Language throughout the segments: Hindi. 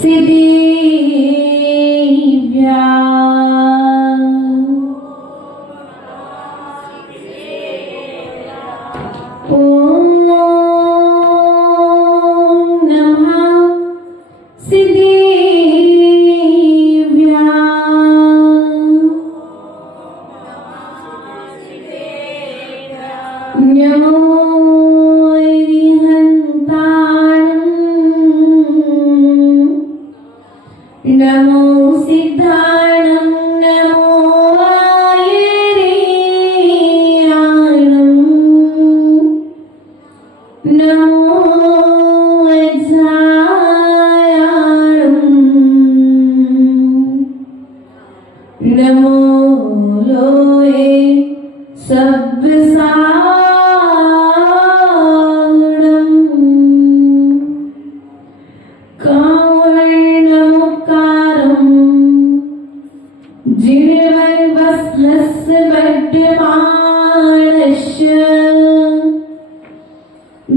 सिद्धिव्या ओम नमः सिद्धिव्या नमो नमो सिद्धाणं नमो आयर्याणं नमो वज्रायाणं नमो लोये सब्बसागुणं जिनवरवस्त्रस्य वर्धमानस्य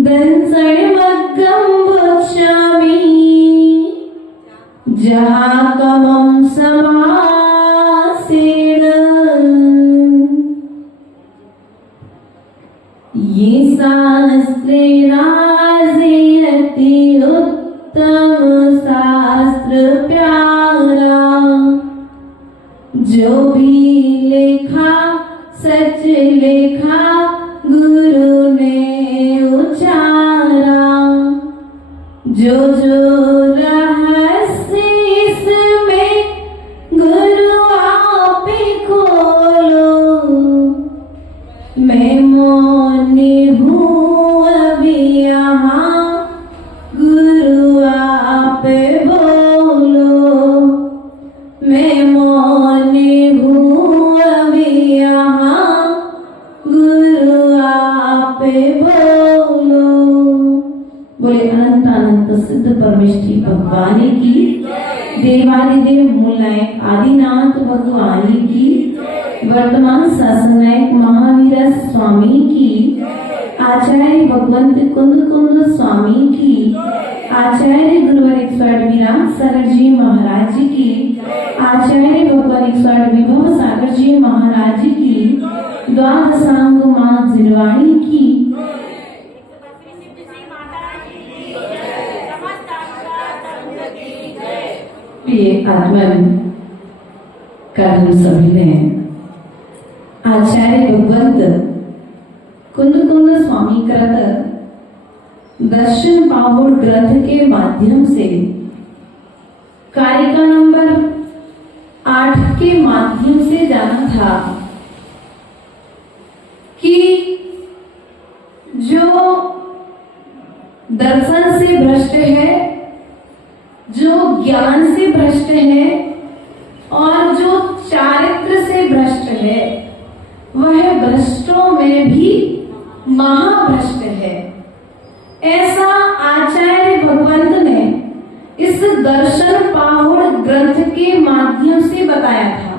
दंसणमग्गं वक्ष्यामि जहाकमं समासेन ये शास्त्रे राजयति उत्तम शास्त्र प्यारा जो भी लेखा सच लेखा गुरु ने उचारा जो जो रहस्य इसमें गुरु आप खोलो मैं मौनी हूँ अभी यहाँ गुरु आप बोलो मैं मौनी हूँ अभी यहाँ गुरु आप बोलो। बोले अनंत अनंत सिद्ध परमेष्ठी भगवान की, देवादिदेव मूलनायक आदिनाथ भगवान की, वर्तमान शासनायक महावीर स्वामी की, आचार्य भगवंत कुंद कुंद स्वामी की, आचार्य गुरुवर 108 विराट सागर जी महाराज की, आचार्य भगवान 108 विभव सागर जी महाराज की, द्वादशांग मां जिरवाणी की, प्रिय आत्मन कर्म सभी ने आचार्य भगवंत कुंद कुंद स्वामी कृत दर्शन पाहुड़ ग्रंथ के माध्यम से कारिका नंबर 8 के माध्यम से जाना था कि जो दर्शन से भ्रष्ट है, जो ज्ञान से भ्रष्ट है और जो चारित्र से भ्रष्ट है, वह भ्रष्टों में भी महाभ्रष्ट है। ऐसा आचार्य भगवंत ने इस दर्शन पाहुड़ ग्रंथ के माध्यम से बताया था।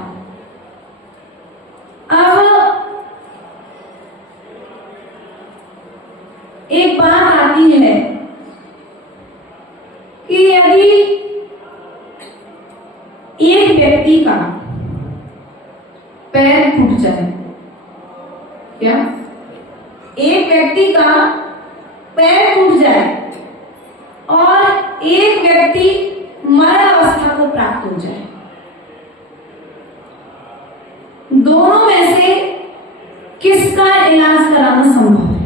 अब एक बात आती है कि यदि एक व्यक्ति का पैर टूट जाए, क्या एक व्यक्ति का पैर टूट जाए और एक व्यक्ति मरण अवस्था को प्राप्त हो जाए, दोनों में से किसका इलाज कराना संभव है?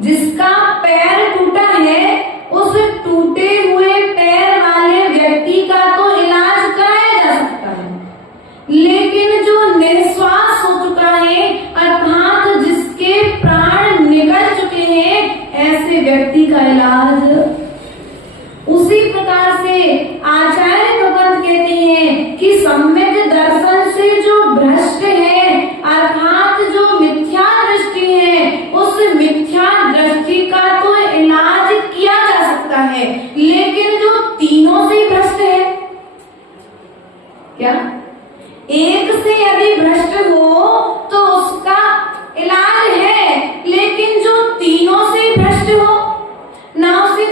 जिसका पैर टूटा है उस टूटे हुए पैर वाले व्यक्ति का तो इलाज कराया जा सकता है, लेकिन जो निश्वास हो चुका है अर्थात जिसके प्राण निकल चुके हैं, ऐसे व्यक्ति का इलाज उसी प्रकार से आचार्य भगवंत कहते हैं कि सम्यक दर्शन से जो भ्रष्ट है अर्थात जो मिथ्या दृष्टि है, उस मिथ्या दृष्टि का तो इलाज किया जा सकता है, लेकिन जो तीनों से भ्रष्ट है, क्या एक से यदि भ्रष्ट हो तो उसका इलाज है, लेकिन जो तीनों से भ्रष्ट हो, ना उसे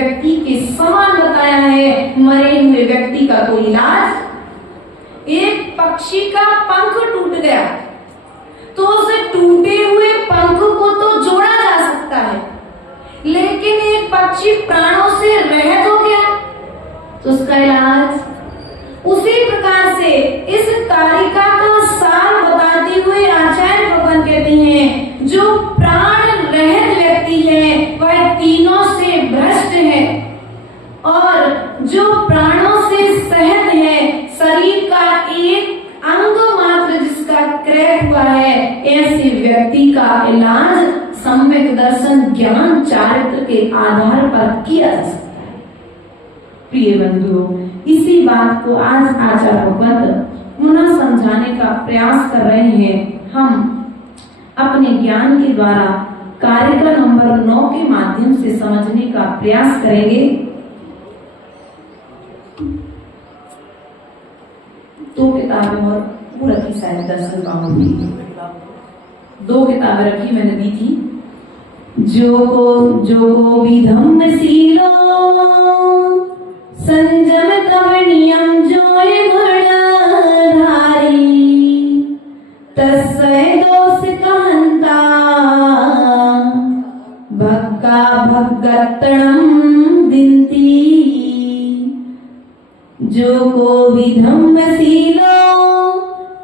व्यक्ति के समान बताया है। मरे हुए व्यक्ति का कोई इलाज। एक पक्षी का पंख टूट गया तो उस टूटे हुए पंख को तो जोड़ा जा सकता है, लेकिन एक पक्षी प्राणों से रहित हो गया तो उसका इलाज। उसी प्रकार से इस कारिका का सार बताते हुए आचार्य भगवान कहते हैं जो प्राण रहित व्यक्ति है वह तीनों से भ्रष्ट है, और जो प्राणों से सहित है, शरीर का एक अंग मात्र जिसका क्रय हुआ है, ऐसे व्यक्ति का इलाज सम्यक दर्शन ज्ञान चारित्र के आधार पर किया जा सकता है। प्रिय बंधुओं, इसी बात को आज आचार्य भगवत पुनः समझाने का प्रयास कर रहे हैं। हम अपने ज्ञान के द्वारा कारिका नंबर 9 के माध्यम से समझने का प्रयास करेंगे। दो किताबें और वो रखी शायद दर्शन पाऊंगी, 2 किताबें रखी मैंने दी थी। जो विधम सीलो संजम तब नियम जोय गुणधारी तस्सै दोष कहंता भक्का भगतणम दिन्ति। जो को विधम सीलो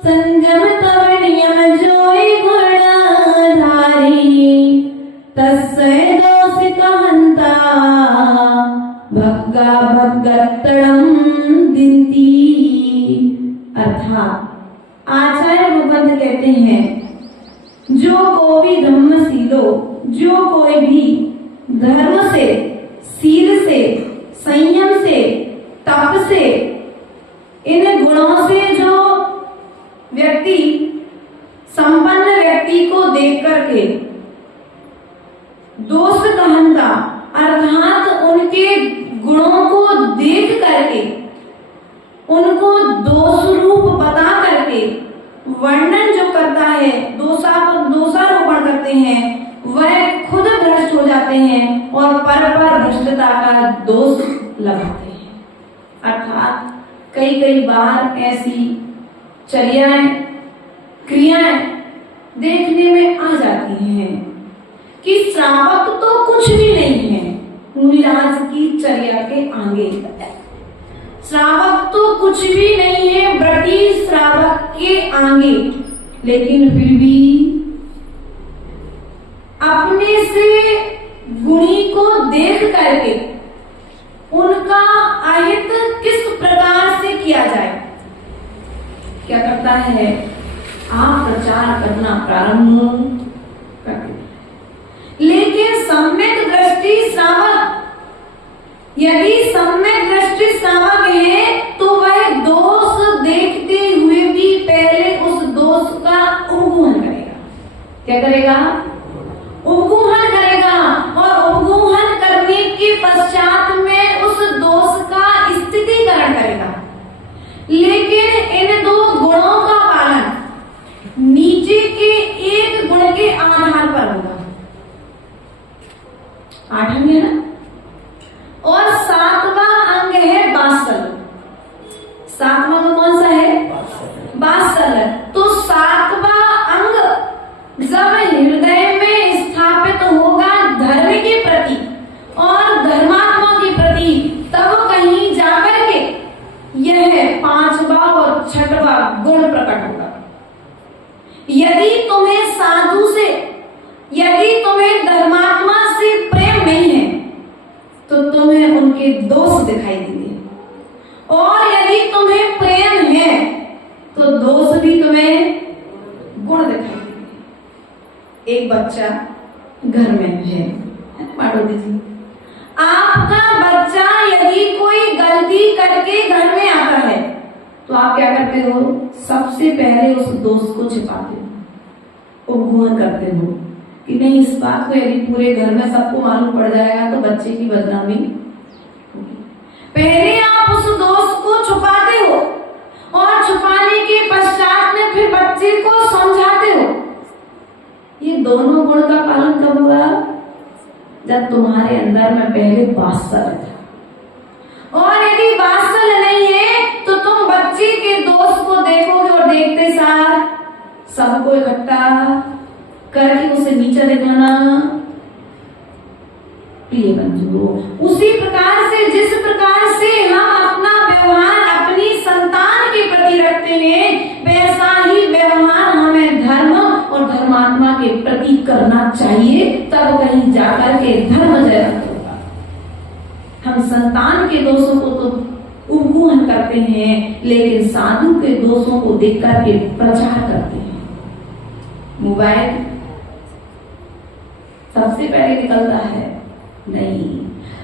संजम तब नियम जोय गुणधारी तस्सै दोष कहंता भग्गा भगतणम दिन्ति। अर्थात आचार्य भगवंत कहते हैं जो कोई धम्म सीलो, जो कोई भी धर्म से, सील से, संयम से, तप से, इन गुणों से जो व्यक्ति संपन्न व्यक्ति को देख करके दोष कहंता अर्थात उनके गुणों को देख करके उनको दोष रूप बता करके वर्णन जो करता है, दोषारोपण करते हैं, वह खुद भ्रष्ट हो जाते हैं और पर भ्रष्टता का दोष लगाते हैं। अर्थात कई बार ऐसी चर्याएं, क्रियाएं देखने में आ जाती हैं कि श्रावक तो कुछ भी नहीं है मुनिराज की चर्या के आगे। श्रावक तो कुछ भी नहीं है ब्रटी श्रावक के आगे, लेकिन फिर भी अपने से गुणी को देख करके उनका अहित किस प्रकार से किया जाए, क्या करता है, आप प्रचार करना प्रारंभ करते। लेकिन सम्यक दृष्टि श्रावक, यदि सम्यक दृष्टि श्रावक है तो वह दोष देखते हुए भी पहले उस दोष का उपगूहन करेगा। क्या करेगा? उपगूहन करेगा, और उपगूहन करने के पश्चात में उस दोष का स्थितिकरण करेगा। लेकिन इन 2 गुणों का पालन नीचे के एक गुण के आधार पर होगा। 8 अंग है ना, और 7वां अंग है वात्सल्य। 7वां अंग कौन सा है? वात्सल्य। तो 7वां अंग जब हृदय में स्थापित होगा धर्म के प्रति और धर्मात्मा के प्रति, तब कहीं जाकर के यह 5वां और 6वां गुण प्रकट होगा। यदि तुम्हें साधु से, यदि तुम्हें धर्मात्मा से प्रेम नहीं है तो तुम्हें उनके दोष दिखाई देंगे, और यदि तुम्हें प्रेम है तो दोष भी तुम्हें गुण दिखाई देंगे। एक बच्चा घर में है, माधुरी जी, आपका बच्चा यदि कोई गलती करके घर में आता है तो आप क्या करते हो? सबसे पहले उस दोष को छिपाते हो, उपगूहन करते हो कि नहीं, इस बात को यदि पूरे घर में सबको मालूम पड़ जाएगा तो बच्चे की बदनामी होगी। पहले आप उस दोष को छुपाते हो, और छुपाने के पश्चात में फिर बच्चे को समझाते हो। ये दोनों गुण का पालन कब होगा? जब तुम्हारे अंदर में पहले वात्सल्य था। और यदि वात्सल्य नहीं है तो तुम बच्चे के दोस्त को देखोगे और देखते सार सबको इकट्ठा करके उसे नीचा दिखाना। प्रिय बंधुओं, उसी प्रकार से जिस प्रकार से हम अपना व्यवहार अपनी संतान के प्रति रखते हैं, वैसा ही व्यवहार हमें धर्म और धर्मात्मा के प्रति करना चाहिए, तब कहीं जाकर के धर्म जयवंत होगा। हम संतान के दोषों को तो उपगोहन करते हैं, लेकिन साधु के दोषों को देख करके प्रचार करते हैं। मोबाइल सबसे पहले निकलता है, नहीं,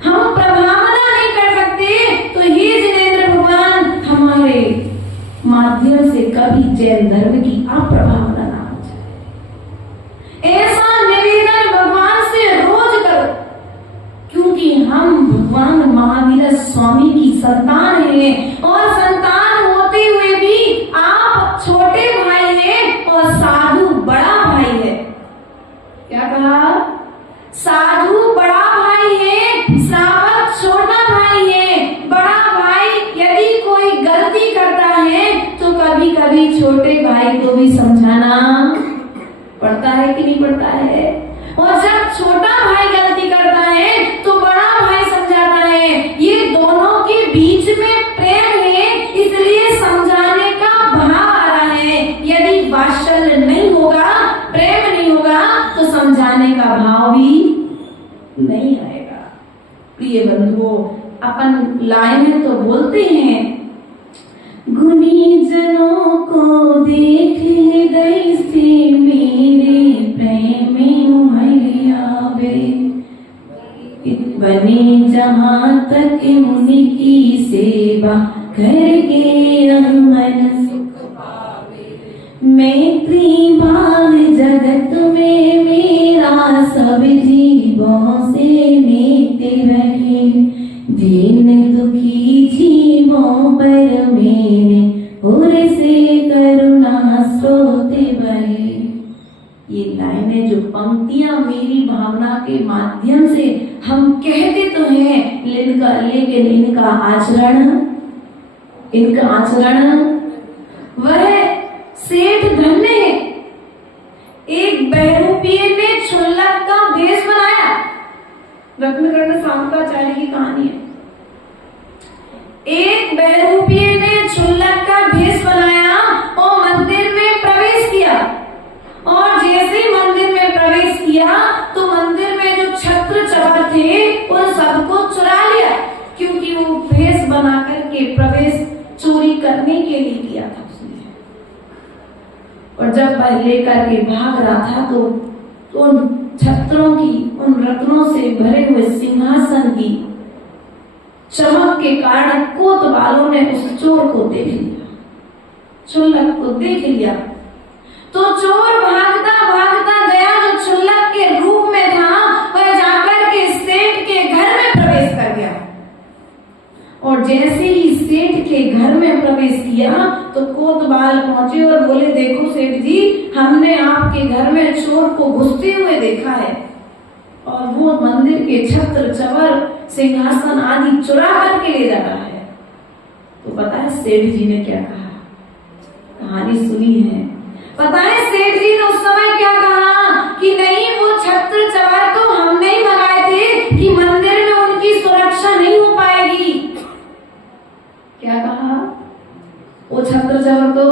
हम प्रभावना नहीं कर सकते, तो ये जिनेंद्र भगवान हमारे माध्यम से कभी जैन धर्म की अप्रभावना ना हो जाए, ऐसा निवेदन भगवान से रोज करो, क्योंकि हम भगवान महावीर स्वामी की संतान हैं, और संतान होते हुए भी आप छोटे भाई हैं और साधु बड़ा भाई है। क्या कहा? साधु बड़ा भाई है, श्रावक छोटा भाई है। बड़ा भाई यदि कोई गलती करता है तो कभी कभी छोटे भाई को भी समझाना पड़ता है कि नहीं पड़ता है? और जब छोटा भाई गलती करता है तो बड़ा भाई समझाता है। ये दोनों के बीच में प्रेम है, इसलिए समझाने का भाव आ रहा है। यदि वात्सल्य नहीं होगा, प्रेम नहीं होगा, तो समझाने का भाव भी नहीं आएगा। प्रिय बंधुओं, अपन लाइन में तो बोलते हैं, गुणी जनों को देख गई से मेरे प्रेम उमड़ आवे, बने जहां तक उनकी सेवा करके मन सुख पावे। मैत्री भाव जगत में मेरा सब जीवों से मीते रहे, दीन दुखी जीवों पर मेरे और से करुणा स्रोत बहे। ये लाइनें जो पंक्तियां मेरी भावना के माध्यम से हम कहते तो हैं, लेकिन इनका आचरण वह सेठ धन्य है। एक बहरूपिये ने क्षुल्लक का भेष बनाया। रत्नकर्ण शांताचार्य की कहानी है। एक बहरूपिये ने क्षुल्लक का भेष बनाया और मंदिर में प्रवेश किया, और जैसे ही मंदिर में प्रवेश किया तो मंदिर में जो छत्र चवर थे उन सबको चुरा लिया, क्योंकि वो भेष बना करके प्रवेश चोरी करने के लिए किया था उसने। और जब वह लेकर के भाग रहा था तो उन छत्रों की, उन रत्नों से भरे हुए सिंहासन की चमक के कारण कोतवालों ने उस चोर को देख लिया, क्षुल्लक को देख लिया। तो चोर भागता भागता गया, जो क्षुल्लक के रूप में था वह जाकर के सेठ के घर में प्रवेश कर गया। और जैसे ही सेठ के घर में प्रवेश किया तो कोतवाल पहुंचे और बोले, देखो सेठ जी, हमने आपके घर में चोर को घुसते हुए देखा है, और वो मंदिर के छत्र चवर सिंहासन आदि चुरा करके ले जा रहा है। तो पता है सेठ जी ने क्या कहा? कहानी सुनी है। पता है सेठ जी ने उस समय क्या कहा कि नहीं, वो छत्र चवर तो हमने ही मंगाए थे कि मंदिर में उनकी सुरक्षा नहीं हो पाएगी। क्या कहा? वो छत्र चवर तो।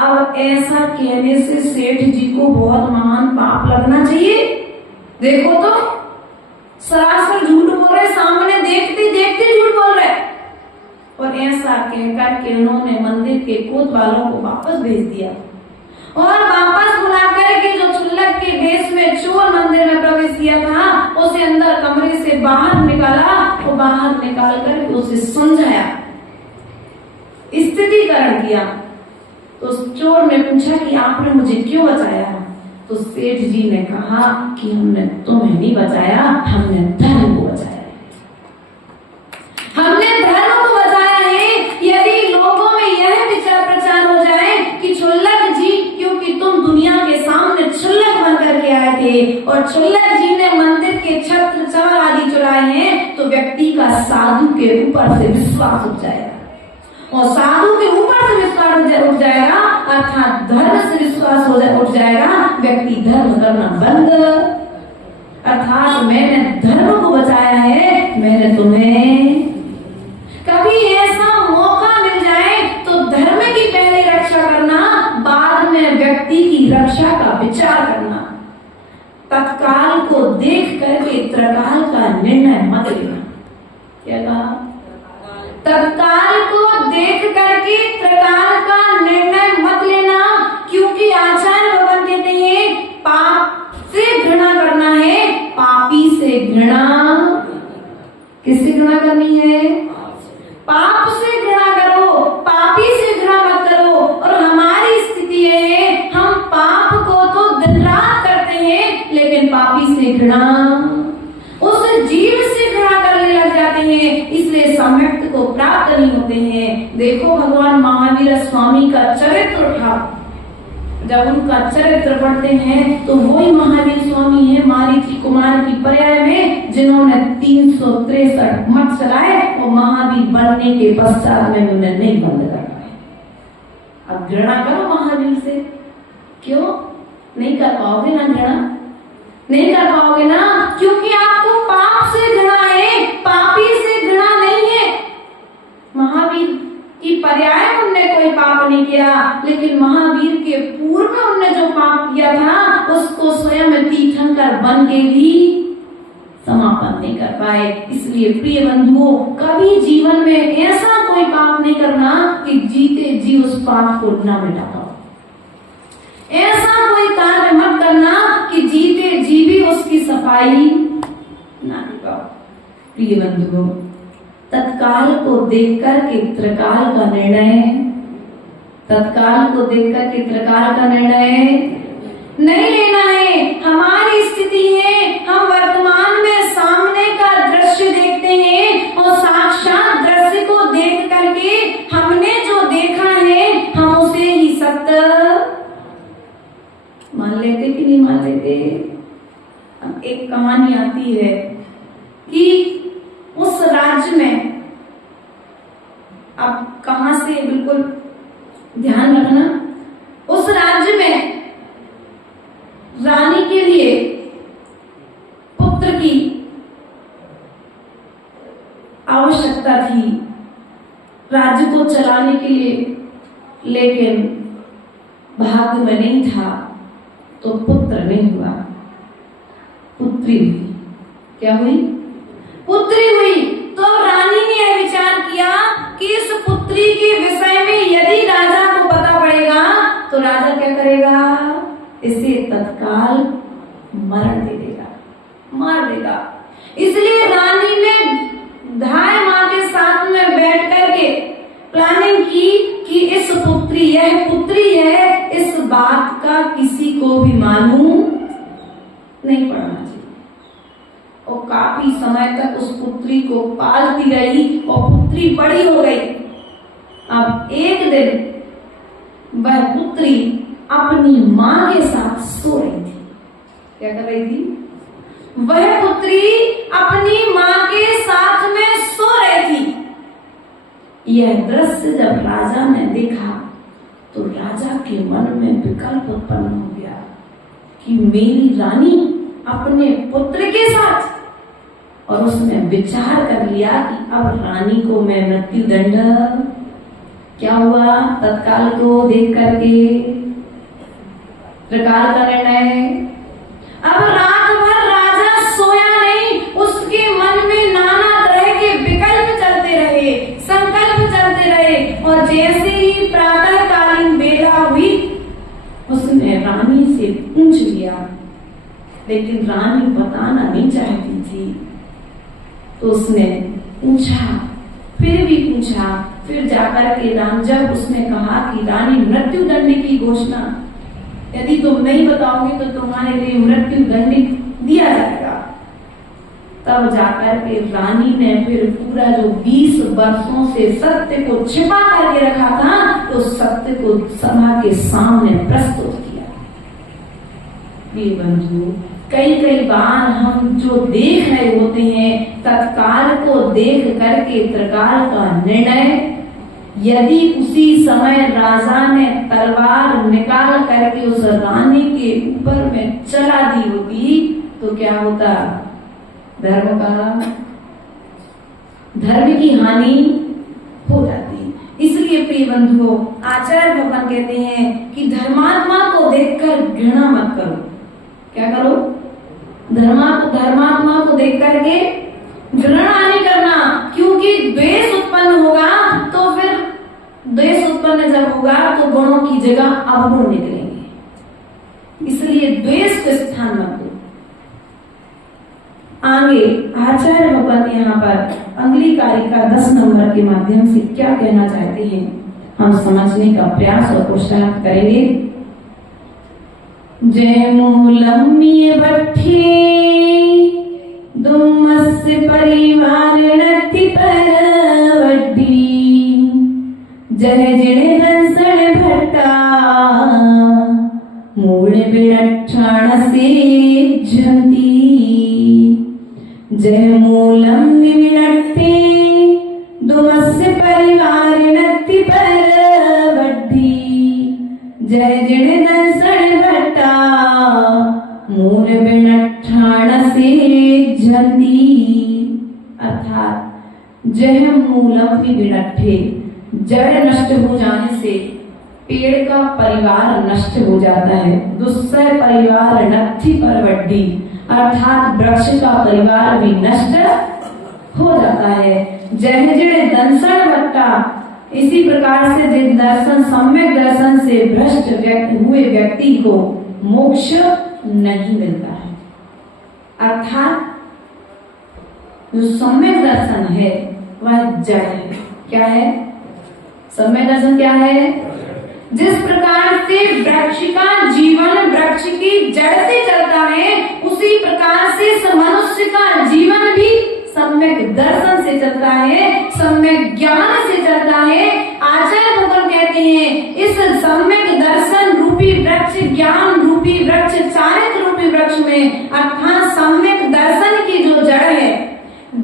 अब ऐसा कहने से सेठ जी को बहुत महान पाप लगना चाहिए। देखो तो सरासर झूठ बोल रहे, सामने देखते देखते झूठ बोल रहे। और ऐसा कहकर के उन्होंने मंदिर के कोतवालों को वापस भेज दिया, और वापस बुलाकर के जो क्षुल्लक के भेष में चोर मंदिर में प्रवेश किया था उसे अंदर कमरे से बाहर निकाला, और बाहर निकाल कर उसे समझाया, स्थितिकरण किया। तो चोर ने पूछा कि आपने मुझे क्यों बचाया? तो सेठ जी ने कहा कि हमने तुम्हें नहीं बचाया, हमने धर्म को बचाया, हमने धर्म को बचाया है। यदि लोगों में यह विचार प्रचार हो जाए कि क्षुल्लक जी, क्योंकि तुम दुनिया के सामने क्षुल्लक बन करके आए थे और क्षुल्लक जी ने मंदिर ऊपर से विश्वास उठ जाएगा, और साधु के ऊपर से विश्वास उठ जाएगा, अर्थात धर्म से विश्वास उठ जाएगा, व्यक्ति धर्म करना बंद, अर्थात मैंने धर्म को बचाया है, मैंने तुम्हें। कभी ऐसा मौका मिल जाए तो धर्म की पहले रक्षा करना, बाद में व्यक्ति की रक्षा का विचार करना। तत्काल को देख करके त्रिकाल का निर्णय मत लेना। क्या कहा? तत्काल को देख करके त्रिकाल का निर्णय मत लेना, क्योंकि आचार्य भगवान कहते हैं पाप से घृणा करना है, पापी से घृणा। किससे घृणा करनी है? पाप से घृणा करो, पापी से घृणा मत करो। और हमारी स्थिति है, हम पाप को तो दिन रात करते हैं, लेकिन पापी से घृणा, उस जीव से घृणा करने लग जाते हैं, इसलिए सम्यक्त को प्राप्त नहीं होते हैं। देखो भगवान महावीर स्वामी का चरित्र था, जब उनका चरित्र पढ़ते हैं तो वही महावीर स्वामी है मारीची कुमार की पर्याय में, जिन्होंने 363 मत चलाए और महावीर बनने के पश्चात में उन्हें नहीं बंद कर पाए। अब घृणा करो महावीर से, क्यों नहीं कर पाओगे ना? घृणा नहीं कर पाओगे ना, क्योंकि आपको पाप से घृणा है, पापी से घृणा नहीं है। महावीर की पर्याय उनने कोई पाप नहीं किया, लेकिन महावीर के पूर्व में उनने जो पाप किया था उसको स्वयं तीर्थंकर बन के भी समापन नहीं कर पाए। इसलिए प्रिय बंधुओं, कभी जीवन में ऐसा कोई पाप नहीं करना कि जीते जी उस पाप को न मिटा पाओ। ऐसा कोई कार्य मत करना कि जीते जी भी उसकी सफाई ना कर पाओ। प्रिय बंधुओं, तत्काल को देखकर के त्रिकाल का निर्णय, तत्काल को देखकर के त्रिकाल का निर्णय नहीं लेना है। हमारी स्थिति है, हम वर्तमान में सामने का दृश्य देखते हैं और साक्षात दृश्य को देख करके हमने जो देखा है हम उसे ही सत्य मान लेते कि नहीं मान लेते। एक कहानी आती है कि उस राज्य में, अब कहां से बिल्कुल ध्यान रखना, उस राज्य में रानी के लिए पुत्र की आवश्यकता थी राज्य को चलाने के लिए, लेकिन भाग्य में नहीं था तो पुत्र नहीं हुआ, पुत्री हुई। क्या हुई? पुत्री हुई। तो रानी ने यह विचार किया कि इस पुत्री के विषय में यदि राजा को पता पड़ेगा तो राजा क्या करेगा? इसे तत्काल मरण दे देगा, मार देगा। इसलिए रानी ने धाय मां के साथ में बैठ करके प्लानिंग की कि इस पुत्री, यह पुत्री है, इस बात का किसी को भी मालूम नहीं पड़ना चाहिए। और काफी समय तक उस पुत्री को पालती रही और पुत्री बड़ी हो गई। अब एक दिन वह पुत्री अपनी मां के साथ सो रही थी। क्या कर रही थी? वह पुत्री अपनी मां के साथ में सो रही थी। यह दृश्य जब राजा ने देखा तो राजा के मन में विकल्प उत्पन्न हो गया कि मेरी रानी अपने पुत्र के साथ, और उसने विचार कर लिया कि अब रानी को मैं मृत्यु दंड। क्या हुआ? तत्काल को देख करके त्रिकाल का निर्णय। अब रात भर राजा सोया नहीं, उसके मन में नाना तरह के विकल्प चलते रहे, संकल्प चलते रहे, और जैसे ही प्रातःकालीन बेला हुई उसने रानी से पूछ लिया, लेकिन रानी बताना नहीं चाहती थी। तो उसने पूछा, फिर भी पूछा, फिर जाकर के जब उसने कहा कि रानी मृत्यु दंड की घोषणा, यदि तुम नहीं बताओगे तो तुम्हारे लिए मृत्यु दंड दिया जाएगा, तब जाकर के रानी ने फिर पूरा जो 20 वर्षों से सत्य को छिपा करके रखा था, तो सत्य को सभा के सामने प्रस्तुत किया। ये बंधु, कई कई बार हम जो देख रहे होते हैं तत्काल को देख करके त्रिकाल का निर्णय यदि उसी समय राजा ने तलवार निकाल करके उस रानी के ऊपर में चला दी होती तो क्या होता? धर्म की हानि हो जाती। इसलिए प्रिय बंधुओं, आचार्य भगवान कहते हैं कि धर्मात्मा को देखकर घृणा मत करो। क्या करो? धर्मात्मा को देख करके घृणा नहीं करना, क्योंकि द्वेष उत्पन्न होगा तो फिर द्वेष उत्पन्न जब होगा तो गुणों की जगह अवगुण निकलेंगे। इसलिए द्वेष को स्थान मत दो। आगे आचार्य भगवान यहाँ पर अंगुली कारिका 10 नंबर के माध्यम से क्या कहना चाहते हैं, हम समझने का प्रयास और पुरुषार्थ करेंगे। जय मूलम्य बट्ठे दुमस्य परिवार नति परवड्डी जय जिणे दंसण भट्टा मूल बिरक्षण से झंती जय मूलम विविनट्टे दुमस्य परिवार नति परवड्डी जय जिण दंसण भट्टा मूल बिरक्षण से झंती। अर्थात जय मूलम विविनट्टे, जड़ नष्ट हो जाने से पेड़ का परिवार नष्ट हो जाता है। दुस्सह परिवार नत्थि परवड्डी, अर्थात वृक्ष का परिवार भी नष्ट हो जाता है। जय जिण दंसण भट्टा, इसी प्रकार से जिन दर्शन सम्यक दर्शन से भ्रष्ट हुए व्यक्ति को मोक्ष नहीं मिलता है। अर्थात जो सम्यक दर्शन है वह जड़ है। क्या है सम्यक दर्शन? क्या है? जिस प्रकार से वृक्ष का जीवन वृक्ष की जड़ से चलता है, उसी प्रकार से मनुष्य का जीवन भी सम्यक दर्शन से चलता है, सम्यक ज्ञान से चलता है। आचार्य भगवान कहते हैं इस सम्यक दर्शन रूपी वृक्ष, ज्ञान रूपी वृक्ष, चारित्र रूपी वृक्ष में अर्थात सम्यक दर्शन की जो जड़ है,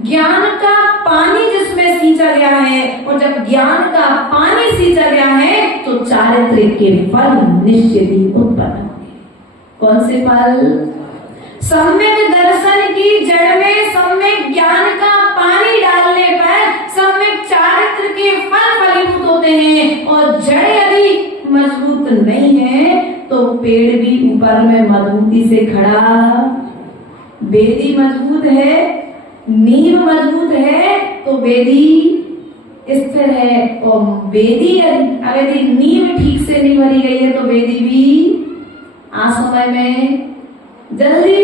ज्ञान का पानी जिसमें सींचा गया है, और जब ज्ञान का पानी सींचा गया है तो चारित्र के फल निश्चित ही उत्पन्न होंगे। कौन से फल? सम्यक दर्शन की जड़ में सम्यक ज्ञान का पानी डालने पर सम्यक चारित्र के फल फलीभूत होते हैं। और जड़ यदि मजबूत नहीं है तो पेड़ भी ऊपर में मजबूती से खड़ा, बेदी मजबूत है, नींव मजबूत है तो बेदी स्थिर है, और बेदी अगर नींव ठीक से नहीं भरी गई है तो बेदी भी समय में जल्दी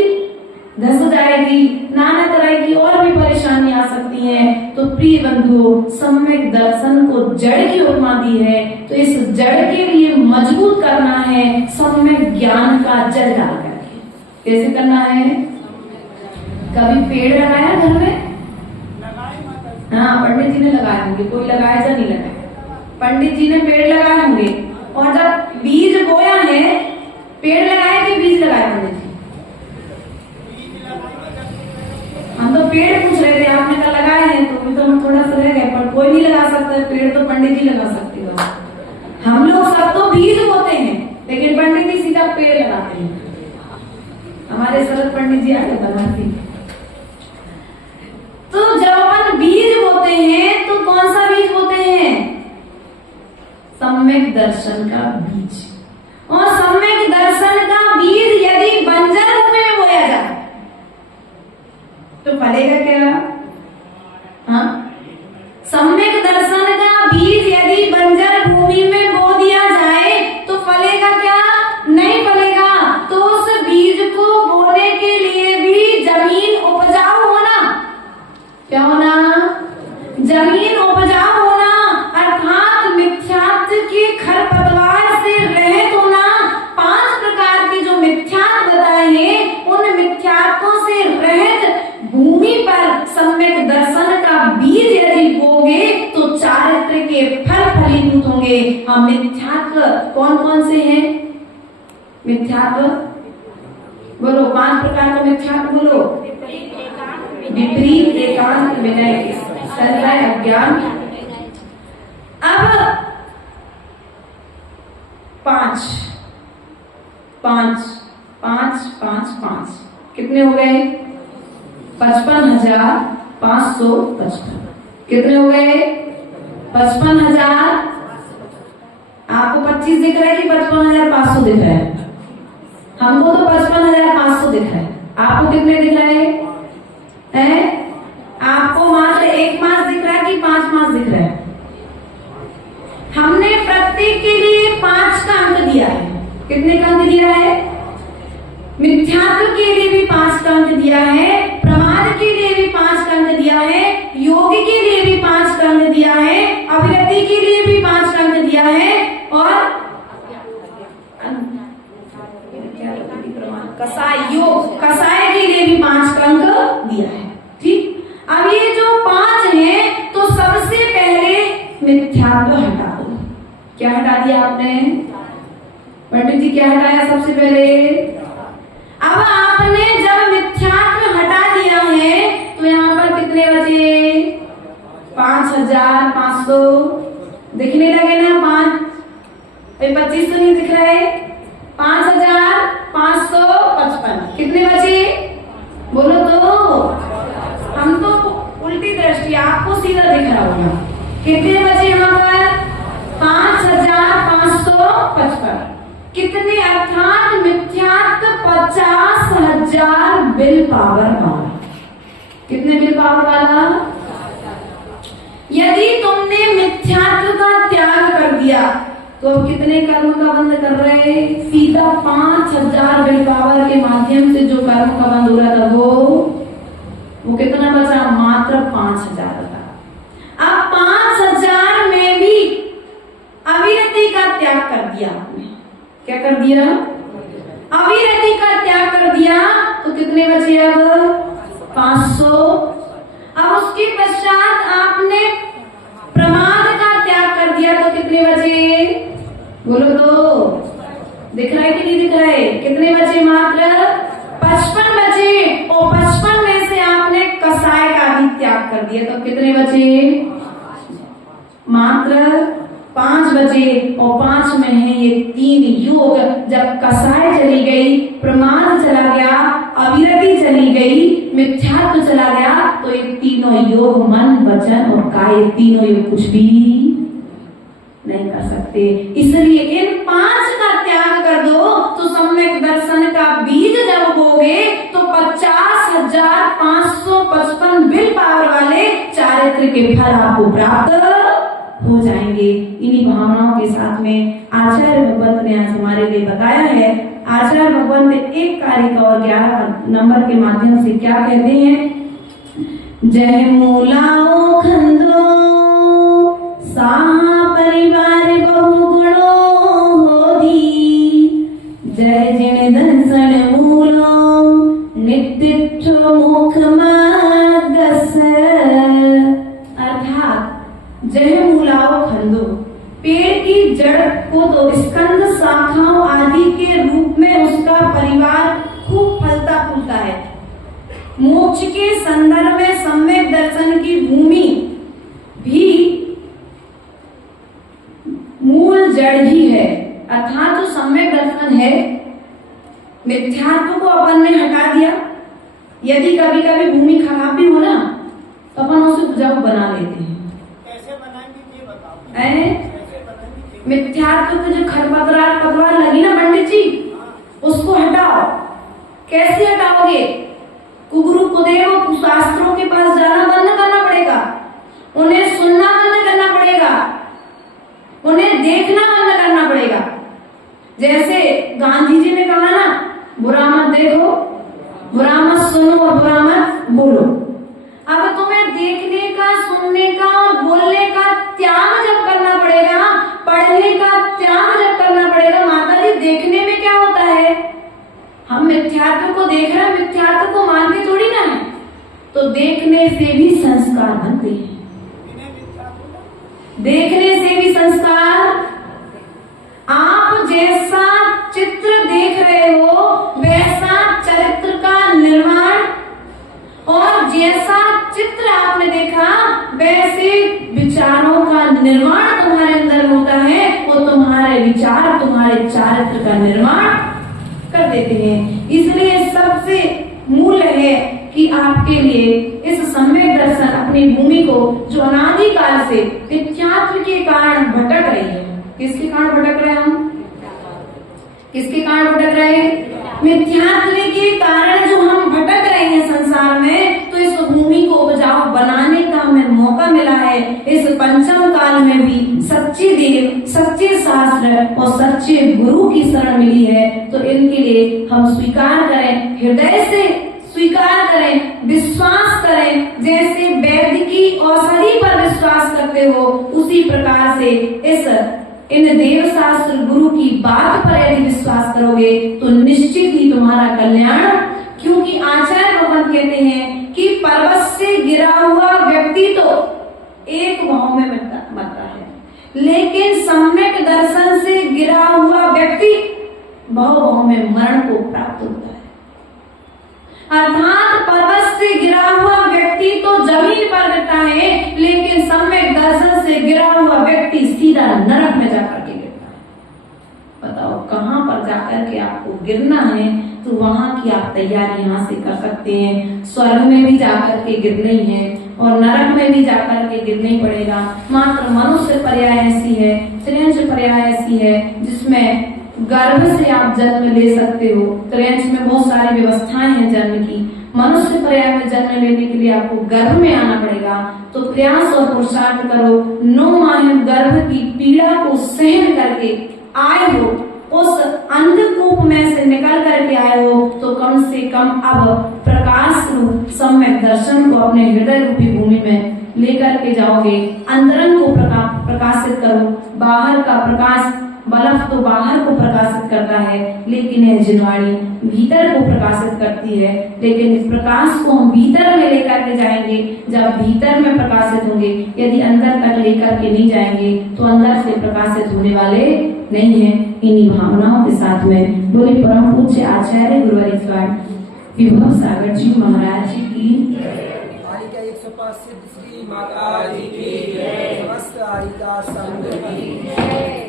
धस जाएगी, नाना तरह की और भी परेशानी आ सकती है। तो प्रिय बंधुओं, सम्यक दर्शन को जड़ की उपमा दी है, तो इस जड़ के लिए मजबूत करना है सम्यक ज्ञान का जल डाल करके। कैसे करना है? कभी पेड़ लगाया घर में? हाँ, पंडित जी ने लगाए होंगे। कोई लगाया या नहीं लगाया? पंडित जी ने पेड़ लगाए होंगे। और जब बीज बोया है, पेड़ लगाए कि बीज लगाए पंडित जी? हम तो पेड़ पूछ रहे थे, आपने कहा लगाए हैं, तो भी तो हम थोड़ा सा रह गए। पर कोई नहीं लगा सकता पेड़, तो पंडित जी लगा सकते हैं। हम लोग सब तो बीज बोते हैं, लेकिन पंडित जी सीधा पेड़ लगाते हैं। हमारे शरद पंडित जी आगे बनाती। तो जब अपन बीज बोते हैं तो कौन सा बीज बोते हैं? सम्यक दर्शन का बीज। और सम्यक दर्शन का बीज यदि बंजर भूमि में बोया जाए तो फलेगा क्या? हाँ, सम्यक दर्शन का बीज यदि बंजर भूमि में बो दिया जाए तो फलेगा क्या? नहीं फलेगा। तो उस बीज को बोने के लिए भी जमीन उपजाऊ होना, क्या होना? जमीन उपजाऊ होना, अर्थात मिथ्यात्व के खरपतवार से रहित होना। 5 प्रकार के जो मिथ्यात्व बताए हैं, उन मिथ्यात्वों से रहित भूमि पर सम्यक दर्शन का बीज यदि बोगे तो चारित्र के फल फलीभूत होंगे। हम मिथ्यात्व कौन कौन से हैं? मिथ्यात्व बोलो 5 प्रकार का मिथ्यात्व बोलो। विपरीत एकांत विनय, संशय, अज्ञान। अब 5 5 5 5 5 कितने हो गए? 55,555। कितने हो गए? 55,000। आपको 25 दिख रहा है कि 55,500 दिख रहा है? हमको तो 55,500 दिख रहा है। आपको कितने दिख रहे हैं? आपको मात्र 1 मास दिख रहा है कि 5 मास दिख रहा है? हमने प्रत्येक के लिए 5 का अंक दिया है। कितने का अंक दिया है? मिथ्यात्व के लिए भी 5 का अंक दिया है, प्रमाद के लिए भी 5 का अंक दिया है, योग के लिए भी 5 का अंक दिया है, अभिरति के लिए भी 5 का अंक दिया है, और कसाय के लिए भी 5 का अंक दिया है। ठीक, अब ये जो 5 हैं, तो सबसे पहले मिथ्यात्व हटा दो। क्या हटा दिया आपने? पंडित जी क्या हटाया सबसे पहले? अब आपने जब मिथ्यात्व हटा दिया है तो यहाँ पर कितने बचे? 5,500 दिखने लगे ना? 25 तो नहीं दिख रहे? 5,555 कितने बचे? बोलो तो। हम तो उल्टी दृष्टि, आपको सीधा दिख रहा होगा। कितने बचे यहाँ पर? 5,555। कितने? अर्थात मिथ्यात्व 50,000 बिल पावर वाला। कितने बिल पावर वाला? यदि तुमने मिथ्यात्व का त्याग कर दिया तो अब कितने कर्म का बंध कर रहे हैं? सीधा 5,000 बिल पावर के माध्यम से जो कर्म का बंध हो रहा था वो कितना बचा? मात्र 5,000 बचा। अब 5,000 में भी अविरति का त्याग कर दिया आपने। क्या कर दिया? अविरति का त्याग कर दिया तो कितने बचे? अब 500। अब उसके पश्चात आपने प्रमाद का त्याग कर दिया तो कितने बचे? बोलो तो। दिख रहा है कि नहीं दिख रहा है? कितने बचे? मात्र 55 बचे। और 55 में से आपने कसाय का भी त्याग कर दिया तो कितने बचे? मात्र 5 बचे। और 5 में है ये 3 योग। जब कसाय चली गई, प्रमाद चला गया, अविरति चली गई, मिथ्यात्व चला गया, तो ये तीनों योग, मन, वचन और काय, तीनों योग कुछ भी नहीं कर सकते। इसलिए इन 5 का त्याग कर दो तो सम्यक दर्शन का बीज जब बोगे तो 50,555 बिल पावर वाले चारित्र के फल आपको प्राप्त हो जाएंगे। इन्हीं भावनाओं के साथ में आचार्य भगवंत ने आज हमारे लिए बताया है। आचार्य भगवंत एक कार्य का और 11 नंबर के माध्यम से क्या कहते हैं? जय मूलाओ खंदो साहा परिवार बहुगुणो होदी, जय जिण दंसण मूलो नित्य मुख मार्गस। अर्थात जय मूलाओ खंदो, पेड़ की जड़ को तो स्कंद, शाखाओं आदि के रूप में उसका परिवार खूब फलता फूलता है। मोक्ष के संदर्भ में सम्यक दर्शन की भूमि भी मूल जड़ ही है। अर्थात जो सम्यक दर्शन है, मिथ्यात्व को अपन ने हटा दिया। यदि कभी कभी भूमि खराब भी हो ना तो अपन उसे उपजाऊ बना लेते हैं। कैसे बनाएंगे ये बताओ? मिथ्यात्व को जो खरपतवार लगी ना पंडित जी, उसको हटाओ। कैसे हटाओगे? कुगुरु कुदेव शास्त्रों के पास जाना बंद करना पड़ेगा, उन्हें सुनना बंद करना पड़ेगा, उन्हें देखना बंद करना पड़ेगा। जैसे गांधी जी ने कहा ना, बुरा मत देखो, बुरा मत सुनो और बुरा मत बोलो। अब तुम्हें देखने का, सुनने का और बोलने का त्याग जब करना पड़ेगा, पढ़ने का त्याग जब करना पड़ेगा। माता जी, देखने में क्या होता है? हम मिथ्यात्व को देख रहे हैं, मिथ्यात्व को मानते थोड़ी ना है। तो देखने से भी संस्कार बनते हैं, देखने से भी संस्कार। आप जैसा चित्र देख रहे हो वैसा हमारे चारित्र का निर्माण कर देते हैं। इसलिए सबसे मूल है कि आपके लिए इस सम्यक दर्शन अपनी भूमि को जो अनादिकाल से मिथ्यात्व के कारण भटक रही है। किसके कारण भटक रहे हैं हम? किसके कारण भटक रहे हैं? मिथ्यात्व के कारण जो हम भटक रहे हैं संसार में, तो इस भूमि को उपजाऊ बनाने का हमें मौका मिला है। इस पंचम काल में भी सच्चे देव, सच्चे शास्त्र और सच्चे गुरु की शरण मिली है। तो इनके लिए हम स्वीकार करें, हृदय से स्वीकार करें, विश्वास करें। जैसे वैद्य की औषधि पर विश्वास करते हो, उसी प्रकार से इन देव शास्त्र गुरु की बात पर यदि विश्वास करोगे तो निश्चित ही तुम्हारा कल्याण। क्योंकि आचार्य भगवान कहते हैं कि पर्वत से गिरा हुआ व्यक्ति तो एक भाव में मरता है, लेकिन सम्यक दर्शन से गिरा हुआ व्यक्ति भाव में मरण को प्राप्त होता है। अर्थात पर्वत से गिरा हुआ व्यक्ति तो जमीन पर गिरता है, लेकिन सम्यक दर्शन से गिरा हुआ व्यक्ति सीधा नरक में जाकर के गिरता है। बताओ कहां पर जाकर के आपको गिरना है, तो वहां की आप तैयारी यहाँ से कर सकते हैं। स्वर्ग में भी जाकर के गिरना ही है और नरक में भी जाकर के गिरना ही पड़ेगा। मात्र मनुष्य पर्याय ऐसी है, त्रियंश पर्याय ऐसी है जिसमें गर्भ से आप जन्म ले सकते हो। त्रियंश में बहुत सारी व्यवस्थाएं हैं जन्म की। मनुष्य पर्याय में जन्म लेने के लिए आपको गर्भ में आना पड़ेगा। तो प्रयास और पुरुषार्थ करो। 9 माह गर्भ की पीड़ा को सहन करके आए हो, उस अंधकूप में से निकल करके आए हो, तो कम से कम अब प्रकाश रूप सम्यक दर्शन को अपने हृदय रूपी भूमि में लेकर के जाओगे। अंतरंग को प्रकाशित करो। बाहर का प्रकाश बल्ब तो बाहर को प्रकाशित करता है, लेकिन यह जिनवाणी भीतर को प्रकाशित करती है। लेकिन इस प्रकाश को हम भीतर में लेकर के जाएंगे। जब भीतर में प्रकाशित होंगे, यदि अंदर तक लेकर के नहीं जाएंगे तो अंदर से प्रकाशित होने वाले नहीं है। इन्हीं भावनाओं के साथ में बोले परम पूज्य आचार्य गुरुवर स्वामी विभव सागर जी महाराज जी की 105 सिद्ध श्री माता जी की समस्त आरिका संघ की